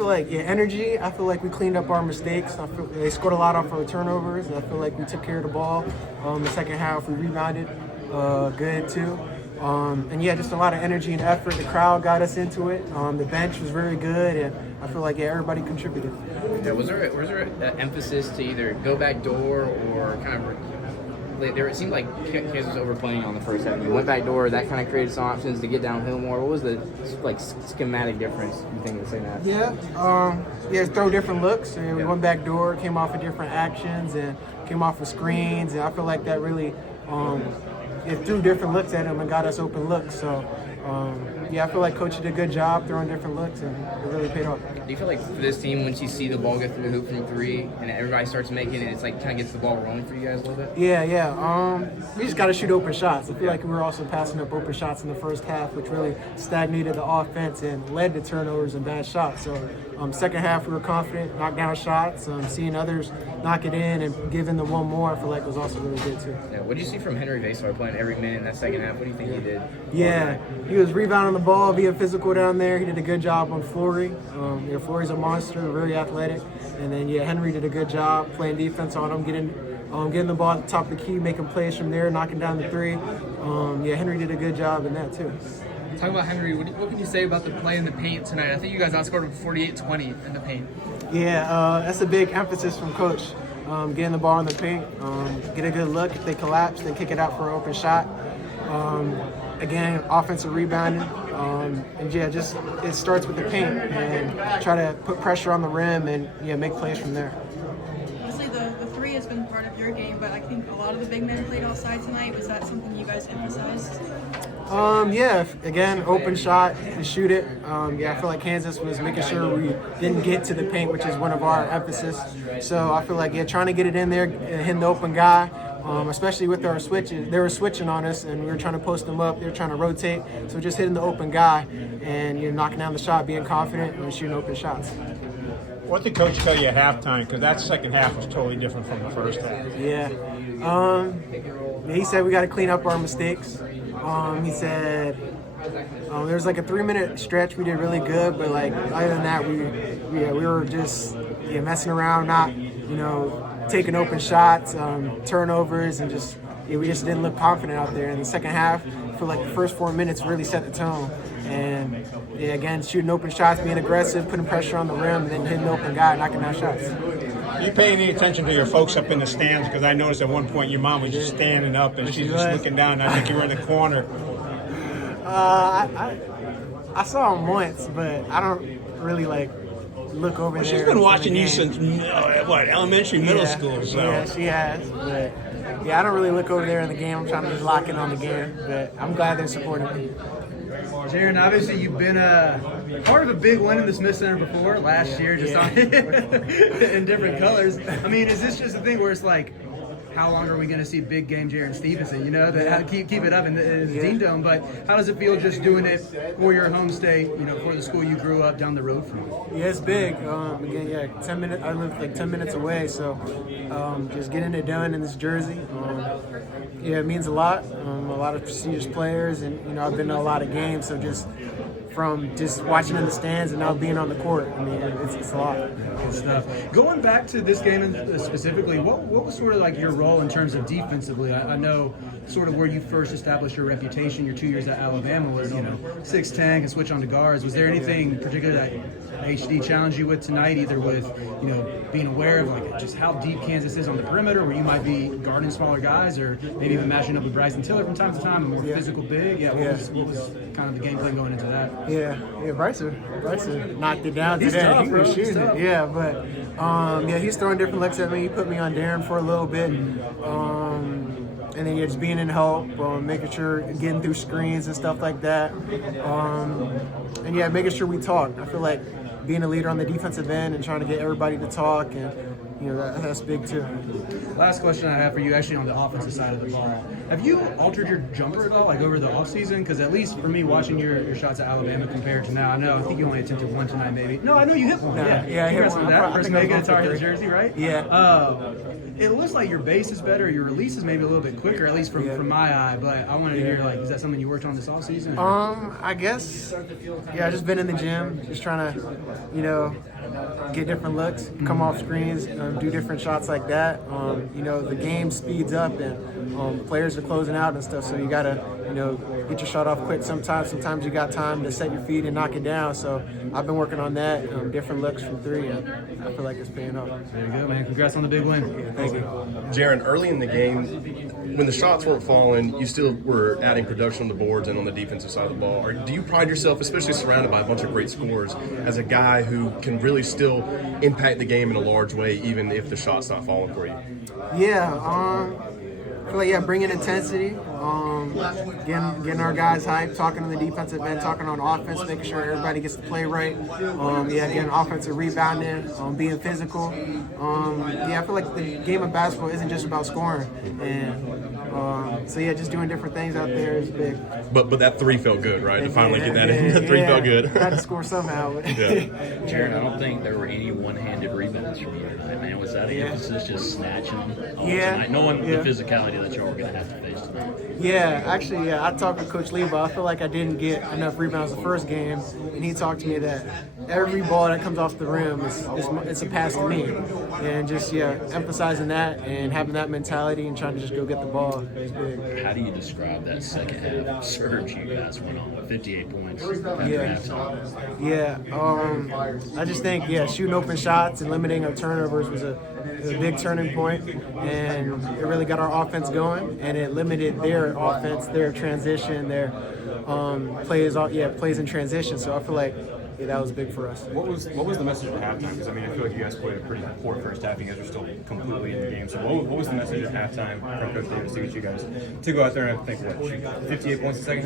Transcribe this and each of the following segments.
feel like energy. I feel like we cleaned up our mistakes. I feel they scored a lot off our turnovers. I feel like we took care of the ball. The second half we rebounded good too. And yeah, just a lot of energy and effort. The crowd got us into it. The bench was very good, and I feel like everybody contributed. Yeah, was there an emphasis to either go back door or kind of there? It seemed like Kansas was overplaying on the first half. You went back door, that kind of created some options to get downhill more. What was the schematic difference you think in the second half? Yeah, throw different looks. And we went back door, came off of different actions, and came off of screens, and I feel like that really it threw different looks at him and got us open looks. So, I feel like Coach did a good job throwing different looks, and it really paid off. Do you feel like for this team, once you see the ball go through the hoop from three and everybody starts making it, it's like kind of gets the ball rolling for you guys a little bit? Yeah. We just got to shoot open shots. I feel like we were also passing up open shots in the first half, which really stagnated the offense and led to turnovers and bad shots. So, second half we were confident, knocked down shots, seeing others knock it in and giving them one more, I feel like was also really good too. Yeah, what did you see from Henry Vasar playing every minute in that second half? What do you think he did? Yeah, he was rebounding the ball, being physical down there. He did a good job on Flory. Flory's a monster, very athletic. And then, Henry did a good job playing defense on him, getting the ball at the top of the key, making plays from there, knocking down the three. Henry did a good job in that too. Talking about Henry, what can you say about the play in the paint tonight? I think you guys outscored him 48-20 in the paint. Yeah, that's a big emphasis from Coach. Getting the ball in the paint, get a good look. If they collapse, then kick it out for an open shot. Again, offensive rebounding. It starts with the paint and try to put pressure on the rim and make plays from there. Obviously, the three has been part of your game, but I think a lot of the big men played outside tonight. Was that something you guys emphasized? Again, open shot to shoot it. I feel like Kansas was making sure we didn't get to the paint, which is one of our emphasis. So I feel like, trying to get it in there, hitting the open guy, especially with our switches. They were switching on us, and we were trying to post them up. They were trying to rotate. So just hitting the open guy and knocking down the shot, being confident, and shooting open shots. What did Coach tell you at halftime? Because that second half was totally different from the first half. He said we got to clean up our mistakes. He said there was like a 3-minute stretch we did really good, but like other than that, we were just messing around, not taking open shots, turnovers, and we just didn't look confident out there. In the second half, for like the first 4 minutes, really set the tone. And again, shooting open shots, being aggressive, putting pressure on the rim, and then hitting the open guy, knocking down shots. Are you paying any attention to your folks up in the stands? Because I noticed at one point your mom was just standing up and she's just looking down. I think you were in the corner. I saw him once, but I don't really look over there. She's been watching you since elementary, middle school. So. Yeah, she has. But I don't really look over there in the game. I'm trying to just lock in on the game. But I'm glad they're supporting me. Jarin, obviously you've been part of a big win in the Smith Center before last year, just on in different colors. I mean, is this just a thing where it's like, how long are we going to see big game Jarin Stevenson? To keep it up in the Dean Dome. But how does it feel just doing it for your home state? For the school you grew up down the road from? Yeah, it's big. 10 minutes. I live like 10 minutes away, so just getting it done in this jersey. It means a lot. A lot of prestigious players, and I've been to a lot of games, so just from just watching in the stands and now being on the court, I mean, it's a lot. Good stuff. Going back to this game specifically, what was sort of like your role in terms of defensively? I know sort of where you first established your reputation, your 2 years at Alabama was, 6'10", can switch on to guards. Was there anything particular that HD challenged you with tonight, either with, being aware of just how deep Kansas is on the perimeter, where you might be guarding smaller guys, or maybe even matching up with Bryson Tiller from time to time, a more physical big? What was kind of the game plan going into that? Bryson knocked it down today. Tough, He was shooting tough. it. But he's throwing different looks at me. He put me on Darren for a little bit. And then just being in help, making sure, getting through screens and stuff like that. Making sure we talk. I feel like being a leader on the defensive end and trying to get everybody to talk and that's big too. Last question I have for you, actually on the offensive side of the ball. Have you altered your jumper at all, like over the offseason? Because at least for me, watching your shots at Alabama compared to now, I think you only attempted one tonight, maybe. No, I know you hit one. Yeah, I hit Congrats one. on that. I First think I was mega going for guitar hit the 3. jersey, right? Yeah. It looks like your base is better, your release is maybe a little bit quicker, at least from my eye. But I wanted to hear, like, is that something you worked on this offseason? I guess, I've just been in the gym, just trying to, get different looks, come off screens, do different shots like that. The game speeds up and players are closing out and stuff, so you gotta, get your shot off quick sometimes you got time to set your feet and knock it down. So I've been working on that, different looks from 3, and I feel like it's paying off. There you go, man. Congrats on the big win. Yeah, thank you. Jarin, early in the game, when the shots weren't falling, you still were adding production on the boards and on the defensive side of the ball. Do you pride yourself, especially surrounded by a bunch of great scorers, as a guy who can really still impact the game in a large way, even if the shot's not falling for you? Yeah, I feel like, bringing intensity, getting our guys hyped, talking to the defensive end, talking on offense, making sure everybody gets to play right. Getting offensive rebounding, being physical. I feel like the game of basketball isn't just about scoring. And just doing different things out there is big. But that 3 felt good, right? To finally get that in, that 3 felt good. Had to score somehow. Jarin, I don't think there were any one-handed rebounds from you tonight, man. Was that an emphasis, just snatching them tonight, knowing the physicality that y'all were going to have to face tonight? Yeah, actually, I talked with Coach Lee, but I feel like I didn't get enough rebounds the first game, and he talked to me that every ball that comes off the rim it's a pass to me, and just emphasizing that and having that mentality and trying to just go get the ball is big. How do you describe that second half surge you guys went on? 58 points after halftime. I just think shooting open shots and limiting our turnovers was a big turning point, and it really got our offense going, and it limited their offense, their transition, their plays in transition. So I feel like that was big for us. What was the message at halftime? Because I feel like you guys played a pretty poor first half. You guys are still completely in the game. So what was the message at halftime from Coach Davis to get you guys to go out there and think shoot 58 points in the second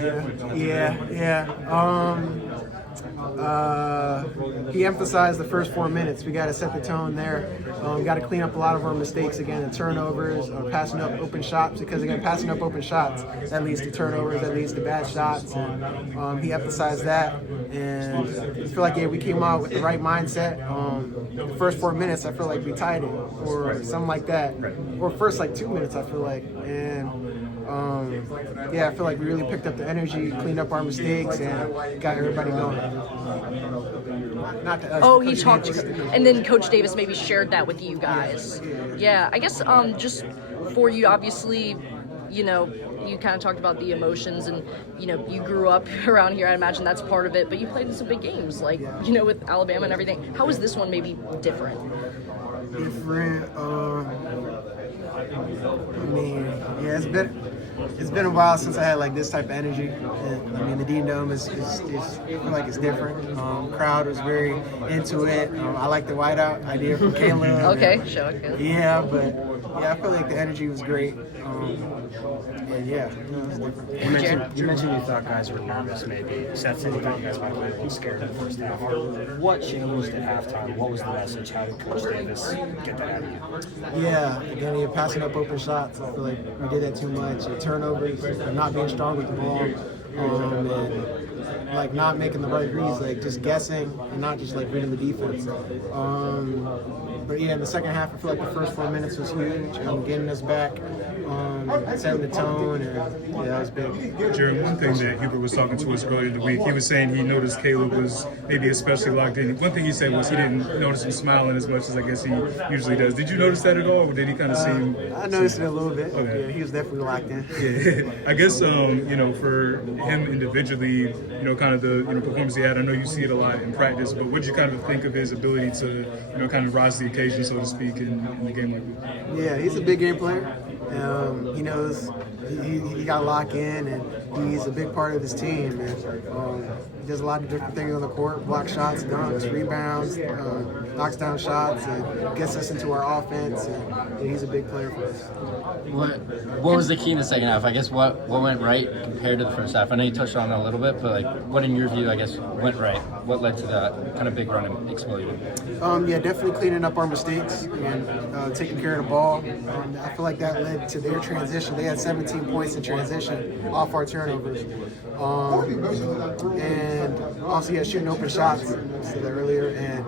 half? He emphasized the first 4 minutes. We got to set the tone there. We got to clean up a lot of our mistakes again, the turnovers, passing up open shots. Because again, passing up open shots that leads to turnovers, that leads to bad shots. And he emphasized that. And I feel like we came out with the right mindset. The first 4 minutes, I feel like we tied it or something like that. Or first 2 minutes, I feel like. And I feel like we really picked up the energy, cleaned up our mistakes, and got everybody going. Not to us. Oh, he talked, and then Coach Davis maybe shared that with you guys. Yeah, I guess just for you, obviously, you kind of talked about the emotions, and you grew up around here. I imagine that's part of it. But you played in some big games, with Alabama and everything. How is this one maybe different? Different. It's been a while since I had this type of energy. And, the Dean Dome is I feel like it's different. Crowd was very into it. I like the whiteout idea from Caleb. Okay, show it, Caleb. Yeah, but I feel like the energy was great. It's different. You mentioned you thought guys were nervous, maybe. Seth said you thought you guys might be a little scared in the first half. What changed at halftime? What was the message? How did Coach Davis get that out of you? Yeah, again, passing up open shots. I feel like we did that too much. Turnovers, not being strong with the ball, and not making the right reads, just guessing and not just reading the defense. But in the second half, I feel like the first 4 minutes was huge, getting us back, setting the tone, and that was big. Jarin, one thing that Hubert was talking to us earlier in the week, he was saying he noticed Caleb was maybe especially locked in. One thing he said was he didn't notice him smiling as much as I guess he usually does. Did you notice that at all, or did he kind of seem? I noticed it a little bit. Okay. Yeah, he was definitely locked in. Yeah, I guess for him individually, kind of the performance he had. I know you see it a lot in practice, but what did you kind of think of his ability to kind of rise to the occasion, so to speak, in the game like that? Yeah, he's a big game player. He knows he got to lock in, and he's a big part of his team. And he does a lot of different things on the court: block shots, dunks, rebounds, knocks down shots, and gets us into our offense. And he's a big player for us. What was the key in the second half? I guess what went right compared to the first half? I know you touched on it a little bit, but what in your view, I guess, went right? what led to that kind of big run and explosion? Yeah, definitely cleaning up our mistakes and taking care of the ball. I feel like that led to their transition. They had 17 points in transition off our turnovers. And also, yeah, shooting open shots, I said that earlier. And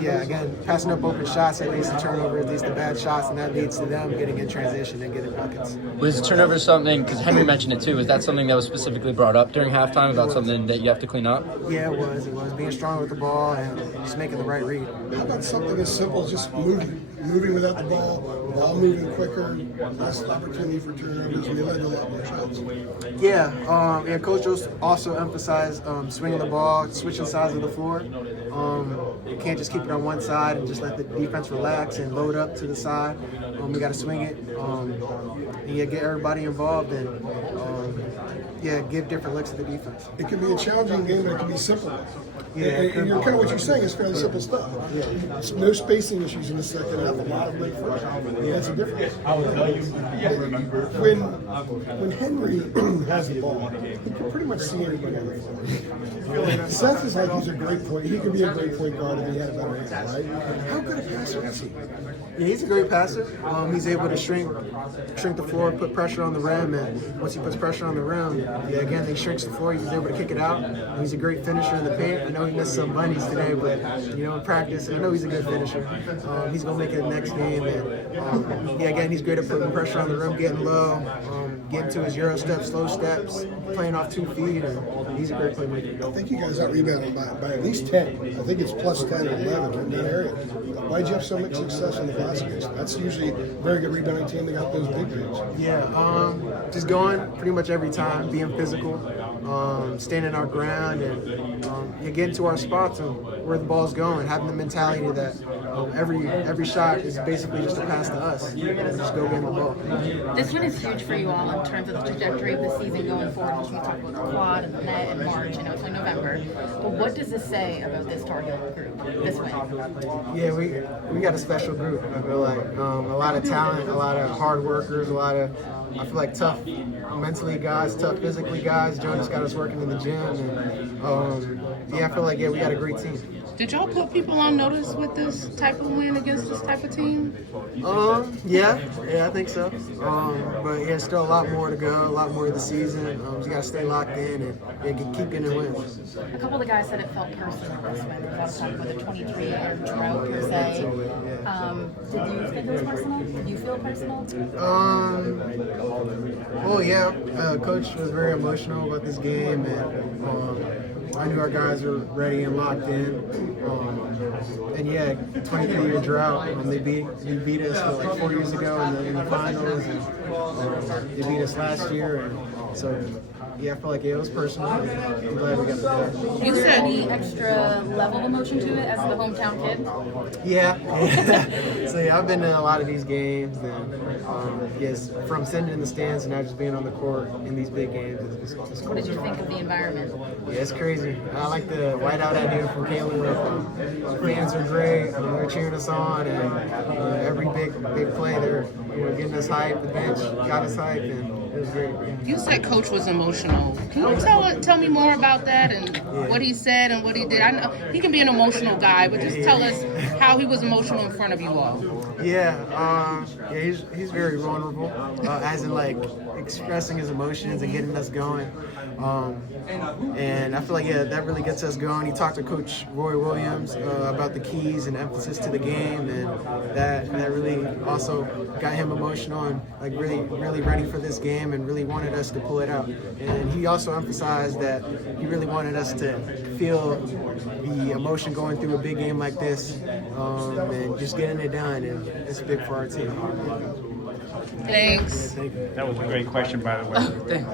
yeah, again, passing up open shots, that leads to turnovers, leads to bad shots, and that leads to them getting in transition and getting buckets. Was turnover something, because Henry mentioned it too, was that something that was specifically brought up during halftime about something that you have to clean up? Yeah, it was. It was being strong with the ball and just making the right read. How about something as simple as just moving without the ball moving quicker, less opportunity for turnovers, and they led to a lot more shots. Yeah, yeah. Coach also emphasized swinging the ball, switching sides of the floor. You can't just keep it on one side and just let the defense relax and load up to the side. We got to swing it. And yeah, get everybody involved and yeah, give different looks to the defense. It can be a challenging game, but it can be simple. Yeah, and you're kind of what you're saying is fairly simple stuff. Yeah. No spacing issues in the second half. A lot of late first. That's a difference. When Henry has the ball, he can pretty much see anybody on the floor. Seth is like he's a great point. He could be a great point guard if he had a better hand, right? How good a passer is he? Yeah, he's a great passer. He's able to shrink the floor, put pressure on the rim, and once he puts pressure on the rim, yeah, again, he shrinks the floor. He's able to kick it out. And he's a great finisher in the paint. I know he missed some bunnies today, but in practice, I know he's a good finisher. He's gonna make it the next game, and yeah, again, he's great at putting pressure on the rim, getting low, getting to his Euro steps, slow steps, playing off 2 feet, and he's a great playmaker. I think you guys out rebounded by at least 10. I think it's plus 10 or 11 in that area. Why'd you have so much success in the glass games? That's usually a very good rebounding team. They got those big games. Yeah, just going pretty much every time, being physical, standing our ground, and getting to our spots and where the ball's going, having the mentality that every shot is basically just a pass to us. Just go get the ball. This one is huge for you all in terms of the trajectory of the season going forward. We talk about the quad and the net in March. I know it's only November, but what does this say about this Tar Heel group, this win? Yeah, we got a special group. I feel like a lot of talent, a lot of hard workers, a lot of I feel like tough mentally guys, tough physically guys. Jonas got us working in the gym, and yeah, I feel like we got a great team. Did y'all put people on notice with this type of win against this type of team? Yeah, I think so. But yeah, still a lot more to go, a lot more of the season. You got to stay locked in and keep getting wins. A couple of the guys said it felt personal this win. There was a lot of talk about the 23-year drought per se. Did you think it was personal? Did you feel personal? Well, yeah, Coach was very emotional about this game, and I knew our guys were ready and locked in. And yeah, 23-year drought. They beat us like 4 years ago in the finals, and they beat us last year. And so yeah, I felt like it was personal. I'm glad we got the win. You said any extra level of emotion to it as the hometown kid? Yeah. So yeah, I've been in a lot of these games, and yes, from sitting in the stands and now just being on the court in these big games. It's cool. What did you think of the environment? Yeah, it's crazy. I like the whiteout idea from Caleb. Fans are great. They're cheering us on, and every big play, they're getting us hyped. The bench got us hyped, and it was great. You said Coach was emotional. Can you tell me more about that and what he said and what he did? I know he can be an emotional guy, but just tell us how he was emotional in front of you all. Yeah, he's very vulnerable, as in like expressing his emotions and getting us going. And I feel like that really gets us going. He talked to Coach Roy Williams about the keys and emphasis to the game, and that really also got him emotional and like really ready for this game and really wanted us to pull it out. And he also emphasized that he really wanted us to feel the emotion going through a big game like this, and just getting it done. And it's big for our team. Thanks. That was a great question, by the way.